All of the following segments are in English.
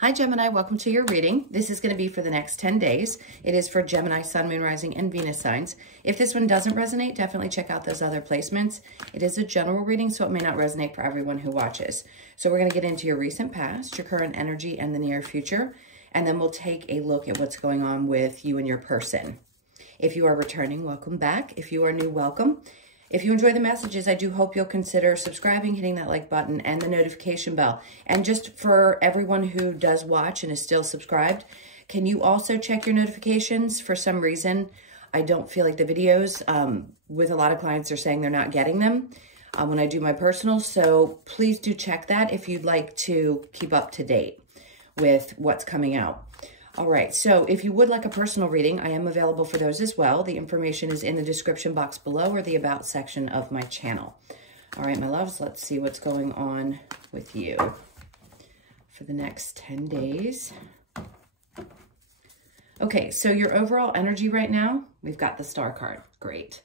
Hi Gemini, welcome to your reading. This is going to be for the next 10 days. It is for Gemini, Sun, Moon, Rising, and Venus signs. If this one doesn't resonate, definitely check out those other placements. It is a general reading, so it may not resonate for everyone who watches. So we're going to get into your recent past, your current energy, and the near future, and then we'll take a look at what's going on with you and your person. If you are returning, welcome back. If you are new, welcome. If you enjoy the messages, I do hope you'll consider subscribing, hitting that like button, and the notification bell. And just for everyone who does watch and is still subscribed, can you also check your notifications? For some reason, I don't feel like the videos, with a lot of clients are saying they're not getting them when I do my personal. So please do check that if you'd like to keep up to date with what's coming out. All right, so if you would like a personal reading, I am available for those as well. The information is in the description box below or the About section of my channel. All right, my loves, let's see what's going on with you for the next 10 days. Okay, so your overall energy right now, we've got the Star card. Great.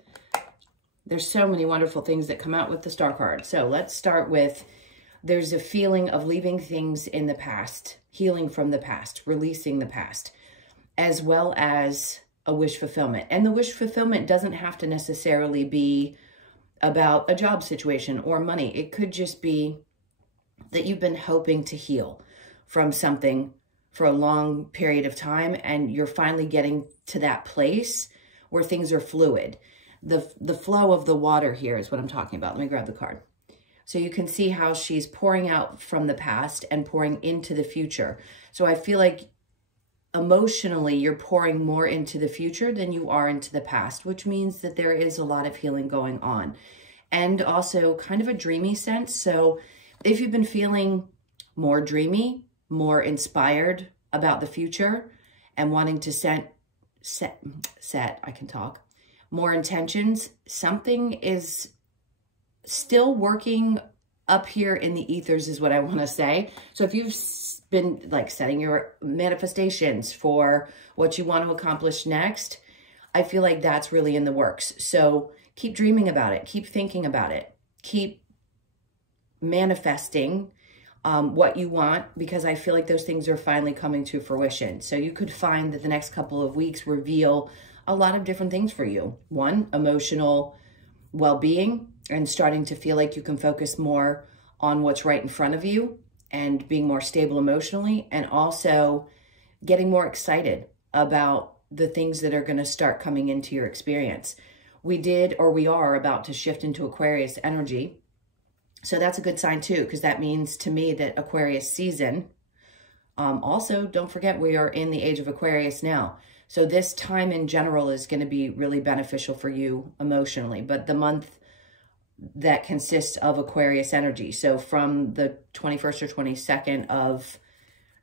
There's so many wonderful things that come out with the Star card. So let's start with, there's a feeling of leaving things in the past, healing from the past, releasing the past, as well as a wish fulfillment. And the wish fulfillment doesn't have to necessarily be about a job situation or money. It could just be that you've been hoping to heal from something for a long period of time, and you're finally getting to that place where things are fluid. The flow of the water here is what I'm talking about. Let me grab the card. So you can see how she's pouring out from the past and pouring into the future. So I feel like emotionally you're pouring more into the future than you are into the past, which means that there is a lot of healing going on. And also kind of a dreamy sense. So if you've been feeling more dreamy, more inspired about the future and wanting to set more intentions, something is still working up here in the ethers is what I want to say. So if you've been like setting your manifestations for what you want to accomplish next, I feel like that's really in the works. So keep dreaming about it. Keep thinking about it. Keep manifesting what you want, because I feel like those things are finally coming to fruition. So you could find that the next couple of weeks reveal a lot of different things for you. One, emotional well-being, and starting to feel like you can focus more on what's right in front of you and being more stable emotionally, and also getting more excited about the things that are going to start coming into your experience. We are about to shift into Aquarius energy. So that's a good sign too, because that means to me that Aquarius season, also don't forget we are in the age of Aquarius now. So this time in general is going to be really beneficial for you emotionally, but the month that consists of Aquarius energy. So from the 21st or 22nd of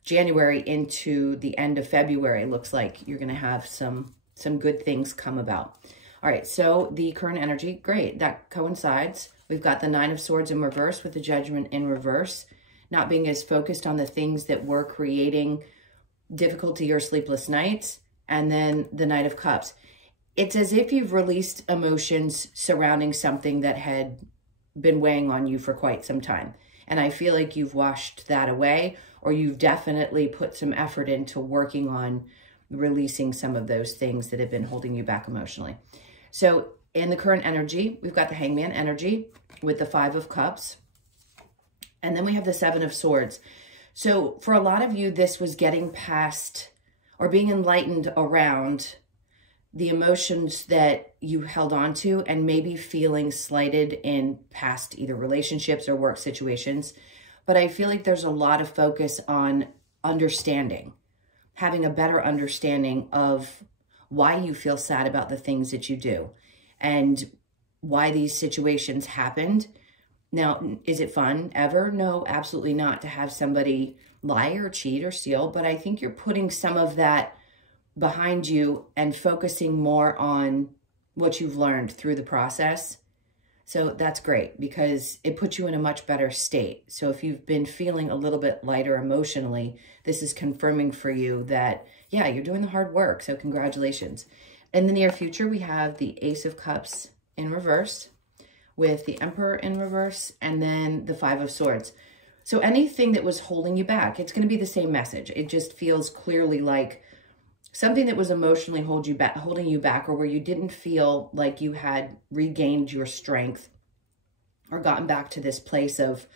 January into the end of February, looks like you're going to have some good things come about. All right, so the current energy, great. That coincides. We've got the Nine of Swords in reverse with the Judgment in reverse, not being as focused on the things that were creating difficulty or sleepless nights, and then the Knight of Cups. It's as if you've released emotions surrounding something that had been weighing on you for quite some time. And I feel like you've washed that away, or you've definitely put some effort into working on releasing some of those things that have been holding you back emotionally. So in the current energy, we've got the Hangman energy with the Five of Cups. And then we have the Seven of Swords. So for a lot of you, this was getting past or being enlightened around the emotions that you held on to and maybe feeling slighted in past either relationships or work situations. But I feel like there's a lot of focus on understanding, having a better understanding of why you feel sad about the things that you do and why these situations happened. Now, is it fun ever? No, absolutely not, to have somebody lie or cheat or steal. But I think you're putting some of that behind you and focusing more on what you've learned through the process. So that's great because it puts you in a much better state. So if you've been feeling a little bit lighter emotionally, this is confirming for you that, yeah, you're doing the hard work. So congratulations. In the near future, we have the Ace of Cups in reverse with the Emperor in reverse and then the Five of Swords. So anything that was holding you back, it's going to be the same message. It just feels clearly like something that was emotionally holding you back, or where you didn't feel like you had regained your strength or gotten back to this place of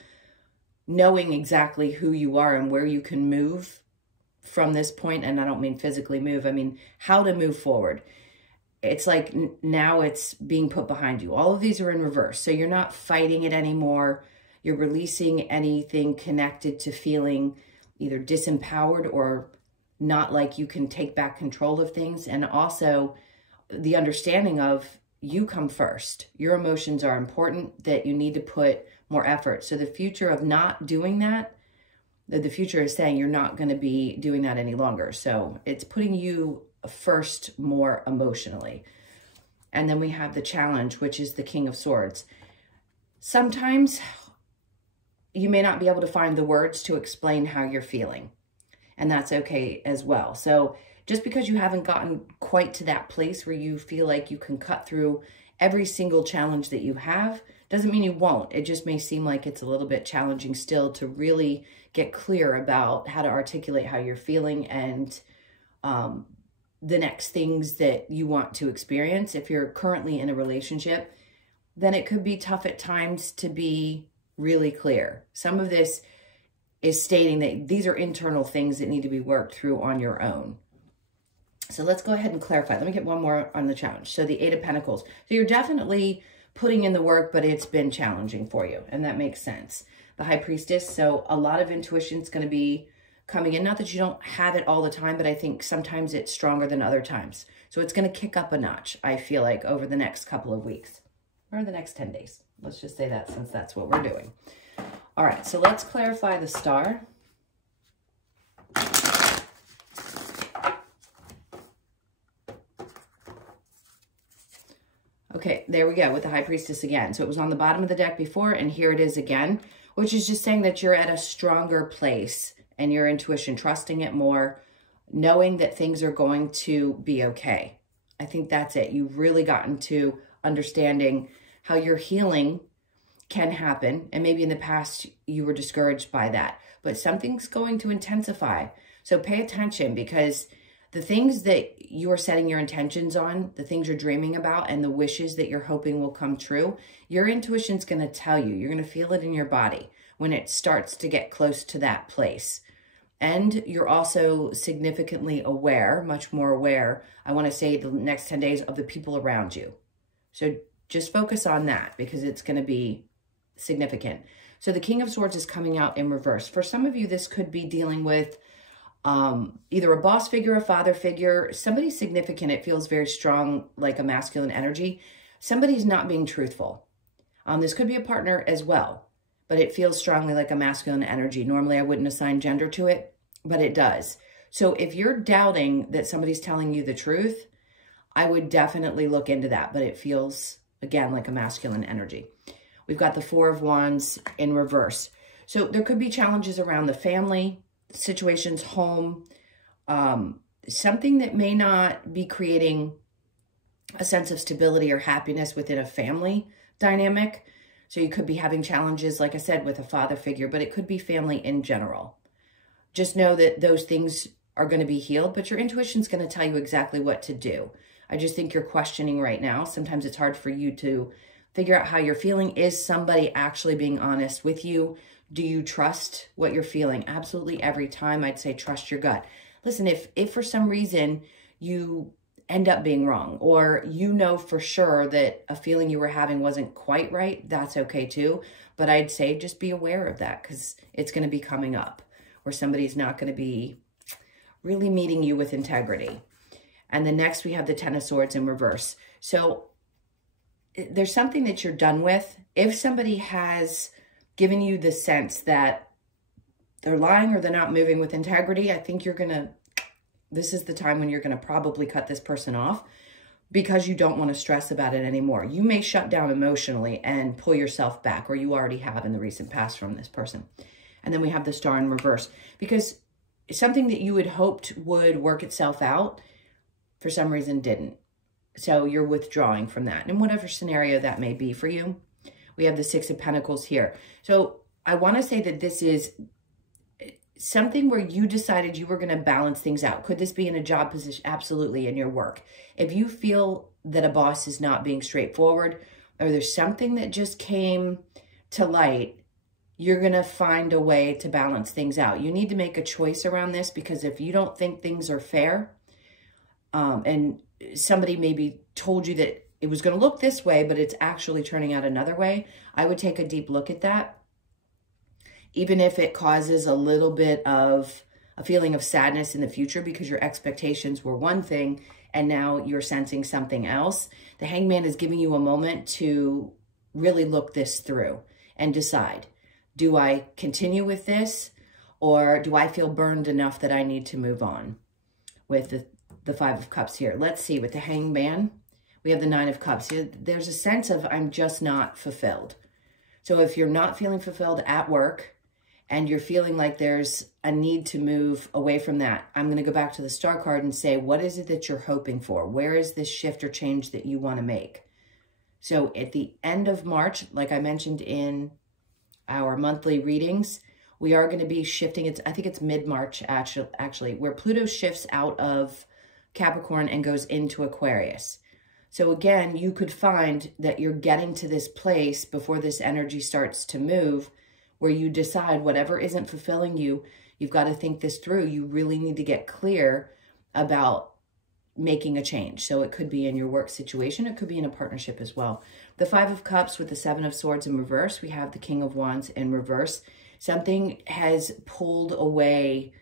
knowing exactly who you are and where you can move from this point. And I don't mean physically move, I mean how to move forward. It's like now it's being put behind you. All of these are in reverse. So you're not fighting it anymore. You're releasing anything connected to feeling either disempowered or not like you can take back control of things. And also the understanding of you come first. Your emotions are important, that you need to put more effort. So the future of not doing that, the future is saying you're not going to be doing that any longer. So it's putting you first more emotionally. And then we have the challenge, which is the King of Swords. Sometimes you may not be able to find the words to explain how you're feeling, and that's okay as well. So just because you haven't gotten quite to that place where you feel like you can cut through every single challenge that you have, doesn't mean you won't. It just may seem like it's a little bit challenging still to really get clear about how to articulate how you're feeling and the next things that you want to experience. If you're currently in a relationship, then it could be tough at times to be really clear. Some of this is stating that these are internal things that need to be worked through on your own. So let's go ahead and clarify. Let me get one more on the challenge. So the Eight of Pentacles. So you're definitely putting in the work, but it's been challenging for you, and that makes sense. The High Priestess. So a lot of intuition is going to be coming in. Not that you don't have it all the time, but I think sometimes it's stronger than other times. So it's going to kick up a notch, I feel like, over the next couple of weeks or the next 10 days. Let's just say that, since that's what we're doing. All right, so let's clarify the Star. Okay, there we go with the High Priestess again. So it was on the bottom of the deck before, and here it is again, which is just saying that you're at a stronger place and your intuition, trusting it more, knowing that things are going to be okay. I think that's it. You've really gotten to understanding how your healing can happen. And maybe in the past you were discouraged by that, but something's going to intensify. So pay attention, because the things that you are setting your intentions on, the things you're dreaming about, and the wishes that you're hoping will come true, your intuition's going to tell you. You're going to feel it in your body when it starts to get close to that place. And you're also significantly aware, much more aware, I want to say the next 10 days, of the people around you. So just focus on that, because it's going to be significant. So the King of Swords is coming out in reverse. For some of you, this could be dealing with either a boss figure, a father figure, somebody significant. It feels very strong, like a masculine energy. Somebody's not being truthful. This could be a partner as well, but it feels strongly like a masculine energy. Normally, I wouldn't assign gender to it, but it does. So if you're doubting that somebody's telling you the truth, I would definitely look into that, but it feels, again, like a masculine energy. We've got the Four of Wands in reverse. So there could be challenges around the family, situations, home, something that may not be creating a sense of stability or happiness within a family dynamic. So you could be having challenges, like I said, with a father figure, but it could be family in general. Just know that those things are going to be healed, but your intuition's going to tell you exactly what to do. I just think you're questioning right now. Sometimes it's hard for you to figure out how you're feeling. Is somebody actually being honest with you? Do you trust what you're feeling? Absolutely every time I'd say trust your gut. Listen, if for some reason you end up being wrong, or you know for sure that a feeling you were having wasn't quite right, that's okay too. But I'd say just be aware of that, because it's going to be coming up where somebody's not going to be really meeting you with integrity. And then next we have the Ten of Swords in reverse. So there's something that you're done with. If somebody has given you the sense that they're lying or they're not moving with integrity, I think this is the time when you're going to probably cut this person off, because you don't want to stress about it anymore. You may shut down emotionally and pull yourself back, or you already have in the recent past from this person. And then we have the Star in reverse, because something that you had hoped would work itself out, for some reason didn't. So you're withdrawing from that, in whatever scenario that may be for you. We have the Six of Pentacles here. So I want to say that this is something where you decided you were going to balance things out. Could this be in a job position? Absolutely, in your work. If you feel that a boss is not being straightforward, or there's something that just came to light, you're going to find a way to balance things out. You need to make a choice around this, because if you don't think things are fair, and somebody maybe told you that it was going to look this way, but it's actually turning out another way, I would take a deep look at that. Even if it causes a little bit of a feeling of sadness in the future because your expectations were one thing and now you're sensing something else, the Hangman is giving you a moment to really look this through and decide, do I continue with this, or do I feel burned enough that I need to move on? With the Five of Cups here. Let's see, with the Hangman, we have the Nine of Cups. There's a sense of I'm just not fulfilled. So if you're not feeling fulfilled at work and you're feeling like there's a need to move away from that, I'm going to go back to the Star card and say, what is it that you're hoping for? Where is this shift or change that you want to make? So at the end of March, like I mentioned in our monthly readings, we are going to be shifting. I think it's mid-March, actually, where Pluto shifts out of Capricorn and goes into Aquarius. So again, you could find that you're getting to this place before this energy starts to move, where you decide whatever isn't fulfilling you, you've got to think this through. You really need to get clear about making a change. So it could be in your work situation. It could be in a partnership as well. The Five of Cups with the Seven of Swords in reverse. We have the King of Wands in reverse. Something has pulled away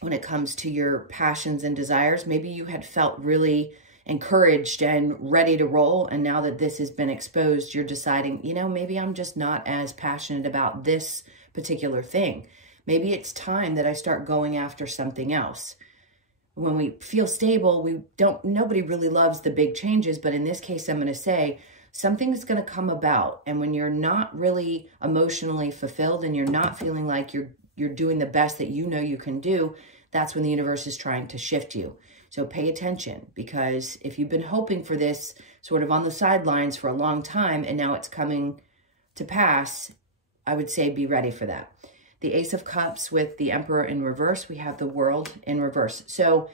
when it comes to your passions and desires. Maybe you had felt really encouraged and ready to roll, and now that this has been exposed, you're deciding, you know, maybe I'm just not as passionate about this particular thing. Maybe it's time that I start going after something else. When we feel stable, nobody really loves the big changes, but in this case, I'm going to say something's going to come about. And when you're not really emotionally fulfilled and you're not feeling like you're doing the best that you know you can do, that's when the universe is trying to shift you. So pay attention, because if you've been hoping for this sort of on the sidelines for a long time and now it's coming to pass, I would say be ready for that. The Ace of Cups with the Emperor in reverse, we have the World in reverse. So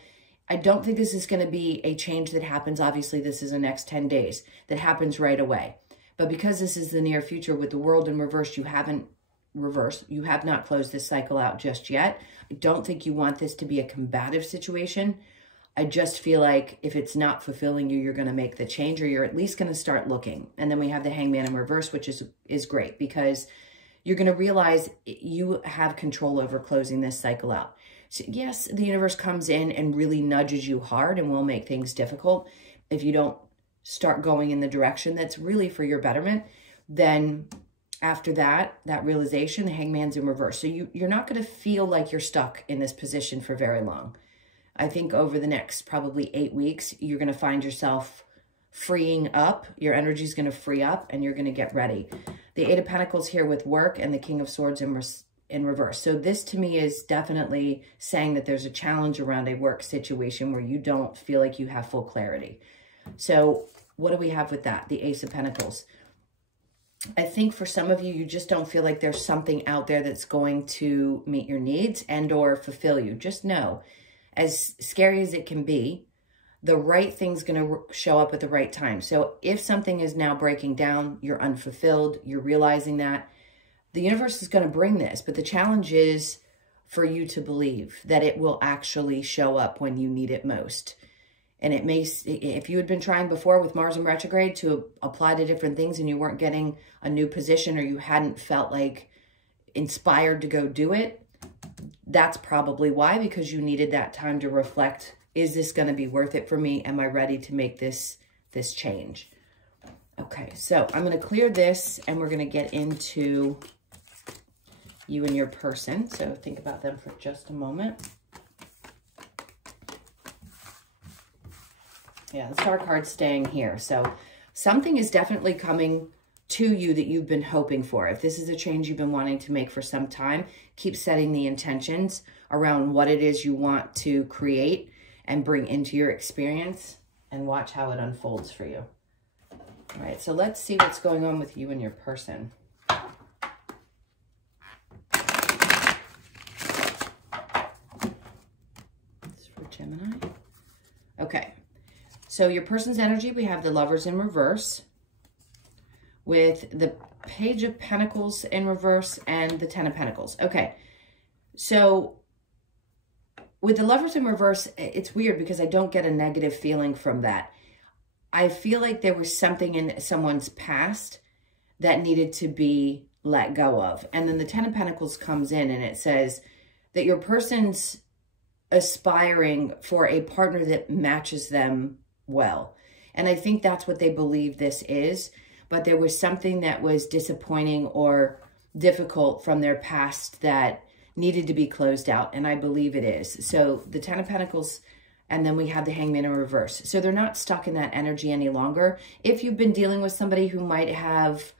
I don't think this is going to be a change that happens. Obviously, this is the next 10 days that happens right away. But because this is the near future with the World in reverse, you have not closed this cycle out just yet. I don't think you want this to be a combative situation. I just feel like if it's not fulfilling you, you're going to make the change, or you're at least going to start looking. And then we have the Hangman in reverse, which is great, because you're going to realize you have control over closing this cycle out. So yes, the universe comes in and really nudges you hard and will make things difficult. If you don't start going in the direction that's really for your betterment, then after that realization, the Hangman's in reverse. So you're not going to feel like you're stuck in this position for very long. I think over the next probably 8 weeks, you're going to find yourself freeing up. Your energy is going to free up and you're going to get ready. The Eight of Pentacles here with work and the King of Swords in reverse. So this to me is definitely saying that there's a challenge around a work situation where you don't feel like you have full clarity. So what do we have with that? The Ace of Pentacles. I think for some of you, you just don't feel like there's something out there that's going to meet your needs and or fulfill you. Just know, as scary as it can be, the right thing's going to show up at the right time. So if something is now breaking down, you're unfulfilled, you're realizing that, the universe is going to bring this. But the challenge is for you to believe that it will actually show up when you need it most. And it may, if you had been trying before with Mars in retrograde to apply to different things and you weren't getting a new position, or you hadn't felt like inspired to go do it, that's probably why, because you needed that time to reflect. Is this going to be worth it for me? Am I ready to make this change? Okay, so I'm going to clear this and we're going to get into you and your person. So think about them for just a moment. Yeah, the Star card's staying here. So something is definitely coming to you that you've been hoping for. If this is a change you've been wanting to make for some time, keep setting the intentions around what it is you want to create and bring into your experience, and watch how it unfolds for you. All right, so let's see what's going on with you and your person. Gemini. Okay. So your person's energy, we have the Lovers in reverse with the Page of Pentacles in reverse and the Ten of Pentacles. Okay. So with the Lovers in reverse, it's weird because I don't get a negative feeling from that. I feel like there was something in someone's past that needed to be let go of. And then the Ten of Pentacles comes in and it says that your person's aspiring for a partner that matches them well. And I think that's what they believe this is. But there was something that was disappointing or difficult from their past that needed to be closed out. And I believe it is. So the Ten of Pentacles, and then we have the Hangman in reverse. So they're not stuck in that energy any longer. If you've been dealing with somebody who might have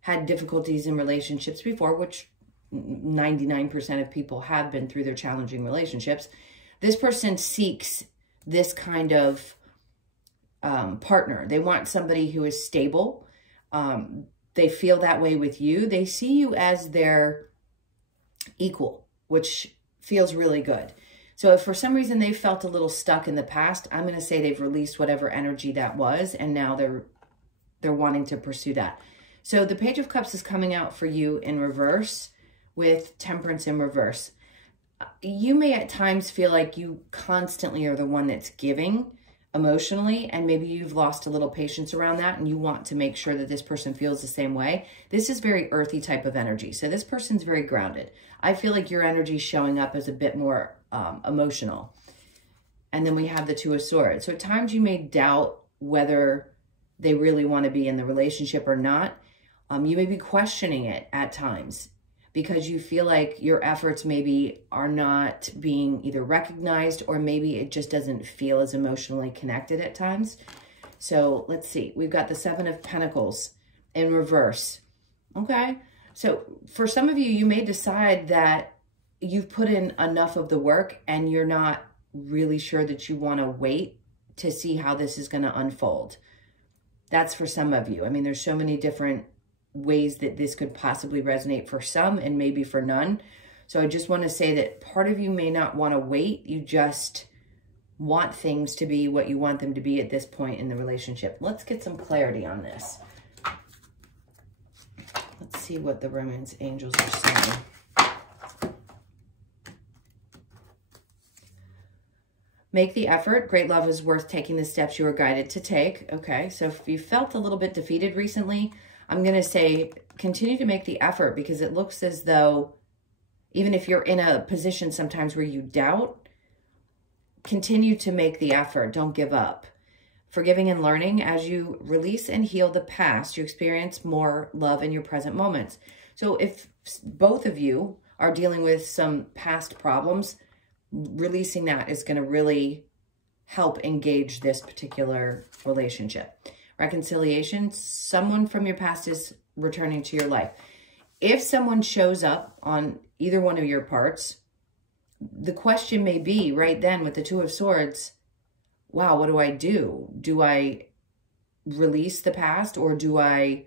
had difficulties in relationships before, which 99% of people have been through their challenging relationships, this person seeks this kind of partner. They want somebody who is stable. They feel that way with you. They see you as their equal, which feels really good. So if for some reason they felt a little stuck in the past, I'm going to say they've released whatever energy that was, and now they're wanting to pursue that. So the Page of Cups is coming out for you in reverse with Temperance in reverse. You may at times feel like you constantly are the one that's giving emotionally, and maybe you've lost a little patience around that and you want to make sure that this person feels the same way. This is very earthy type of energy. So this person's very grounded. I feel like your energy is showing up as a bit more emotional. And then we have the Two of Swords. So at times you may doubt whether they really want to be in the relationship or not. You may be questioning it at times because you feel like your efforts maybe are not being either recognized, or maybe it just doesn't feel as emotionally connected at times. So let's see. We've got the Seven of Pentacles in reverse. Okay. So for some of you, you may decide that you've put in enough of the work and you're not really sure that you want to wait to see how this is going to unfold. That's for some of you. I mean, there's so many different ways that this could possibly resonate for some and maybe for none. So I just want to say that part of you may not want to wait. You just want things to be what you want them to be at this point in the relationship. Let's get some clarity on this. Let's see what the romance angels are saying. Make the effort. Great love is worth taking the steps you are guided to take. Okay, so if you felt a little bit defeated recently, I'm going to say continue to make the effort, because it looks as though even if you're in a position sometimes where you doubt, continue to make the effort. Don't give up. Forgiving and learning. As you release and heal the past, you experience more love in your present moments. So if both of you are dealing with some past problems, releasing that is going to really help engage this particular relationship. Reconciliation. Someone from your past is returning to your life. If someone shows up on either one of your parts, the question may be right then with the Two of Swords, wow, what do I do? Do I release the past, or do I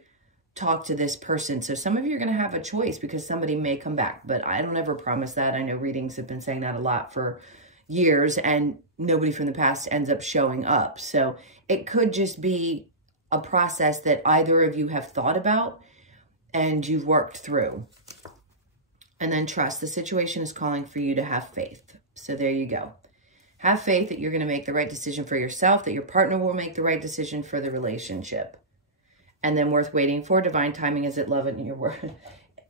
talk to this person? So some of you are going to have a choice, because somebody may come back, but I don't ever promise that. I know readings have been saying that a lot for years, and nobody from the past ends up showing up. So it could just be a process that either of you have thought about and you've worked through. And then trust. The situation is calling for you to have faith. So there you go. Have faith that you're going to make the right decision for yourself, that your partner will make the right decision for the relationship. And then worth waiting for. Divine timing is at love in your work,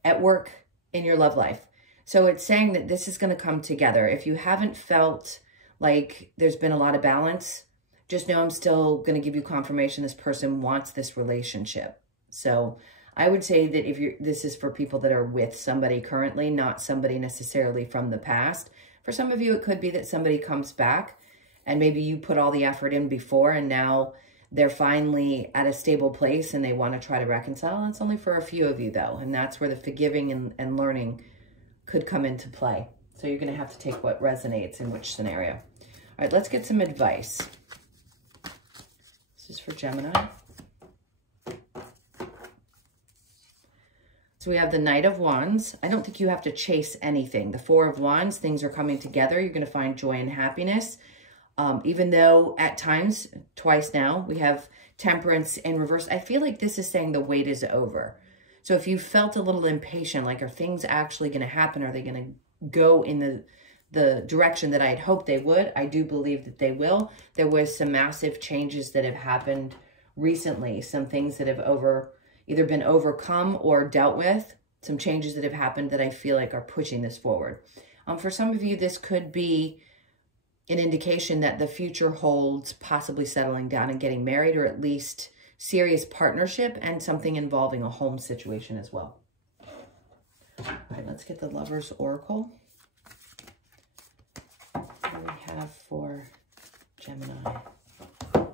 at work in your love life. So it's saying that this is going to come together. If you haven't felt like there's been a lot of balance, just know I'm still going to give you confirmation this person wants this relationship. So I would say that this is for people that are with somebody currently, not somebody necessarily from the past. For some of you, it could be that somebody comes back and maybe you put all the effort in before and now they're finally at a stable place and they want to try to reconcile. That's only for a few of you though. And that's where the forgiving and learning could come into play. So you're going to have to take what resonates in which scenario. All right, let's get some advice. This is for Gemini. So we have the Knight of Wands. I don't think you have to chase anything. The Four of Wands, things are coming together. You're going to find joy and happiness. Even though at times, twice now, we have Temperance in reverse, I feel like this is saying the wait is over. So if you felt a little impatient, like, are things actually going to happen? Are they going to go in the direction that I had hoped they would? I do believe that they will. There was some massive changes that have happened recently, some things that have either been overcome or dealt with, some changes that have happened that I feel like are pushing this forward. For some of you, this could be an indication that the future holds possibly settling down and getting married, or at least serious partnership and something involving a home situation as well. All right, let's get the Lover's Oracle. What do we have for Gemini? All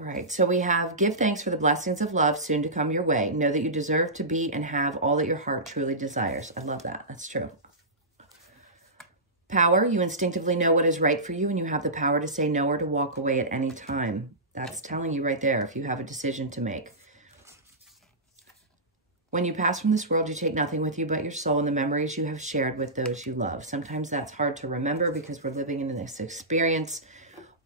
right, so we have, give thanks for the blessings of love soon to come your way. Know that you deserve to be and have all that your heart truly desires. I love that. That's true. Power, you instinctively know what is right for you, and you have the power to say no or to walk away at any time. That's telling you right there if you have a decision to make. When you pass from this world, you take nothing with you but your soul and the memories you have shared with those you love. Sometimes that's hard to remember because we're living in this experience,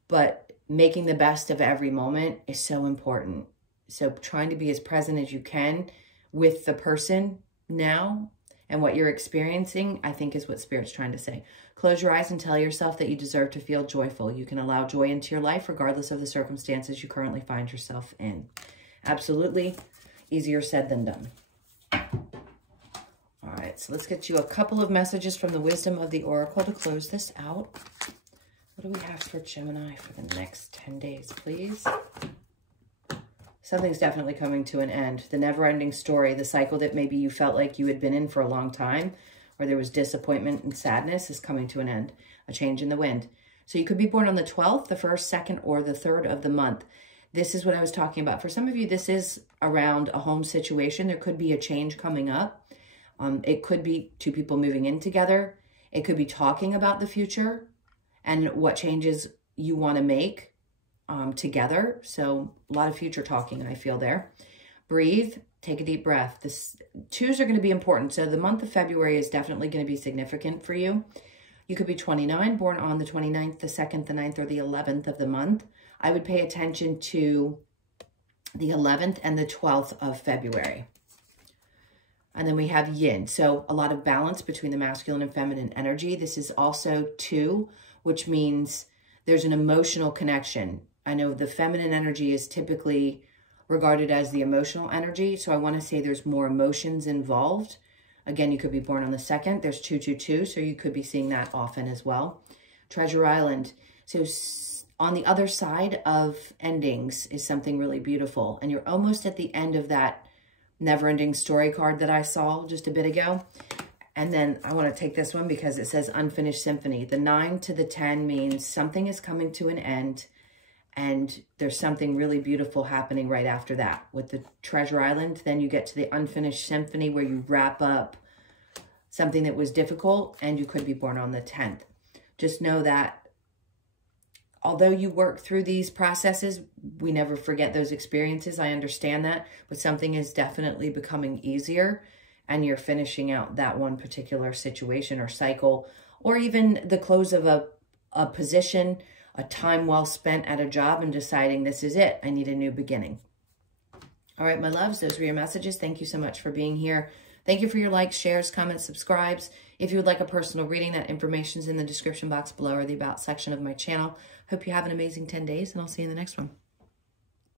but making the best of every moment is so important. So trying to be as present as you can with the person now and what you're experiencing, I think, is what Spirit's trying to say. Close your eyes and tell yourself that you deserve to feel joyful. You can allow joy into your life regardless of the circumstances you currently find yourself in. Absolutely easier said than done. All right, so let's get you a couple of messages from the wisdom of the Oracle to close this out. What do we have for Gemini for the next 10 days, please? Something's definitely coming to an end. The never-ending story, the cycle that maybe you felt like you had been in for a long time, or there was disappointment and sadness, is coming to an end. A change in the wind. So you could be born on the 12th, the 1st, 2nd, or the 3rd of the month. This is what I was talking about. For some of you, this is around a home situation. There could be a change coming up. It could be two people moving in together. It could be talking about the future and what changes you want to make together. So a lot of future talking, I feel there. Breathe, take a deep breath. Twos are going to be important. So the month of February is definitely going to be significant for you. You could be 29, born on the 29th, the 2nd, the 9th, or the 11th of the month. I would pay attention to the 11th and the 12th of February. And then we have yin. So a lot of balance between the masculine and feminine energy. This is also 2, which means there's an emotional connection. I know the feminine energy is typically regarded as the emotional energy. So I want to say there's more emotions involved. Again, you could be born on the 2nd. There's 222, so you could be seeing that often as well. Treasure Island. So on the other side of endings is something really beautiful. And you're almost at the end of that never-ending story card that I saw just a bit ago. And then I want to take this one because it says unfinished symphony. The 9 to the 10 means something is coming to an end. And there's something really beautiful happening right after that. With the Treasure Island, then you get to the unfinished symphony where you wrap up something that was difficult, and you could be born on the 10th. Just know that although you work through these processes, we never forget those experiences. I understand that, but something is definitely becoming easier, and you're finishing out that one particular situation or cycle, or even the close of a position, a time well spent at a job, and deciding this is it. I need a new beginning. All right, my loves, those were your messages. Thank you so much for being here. Thank you for your likes, shares, comments, subscribes. If you would like a personal reading, that information is in the description box below or the About section of my channel. Hope you have an amazing 10 days, and I'll see you in the next one.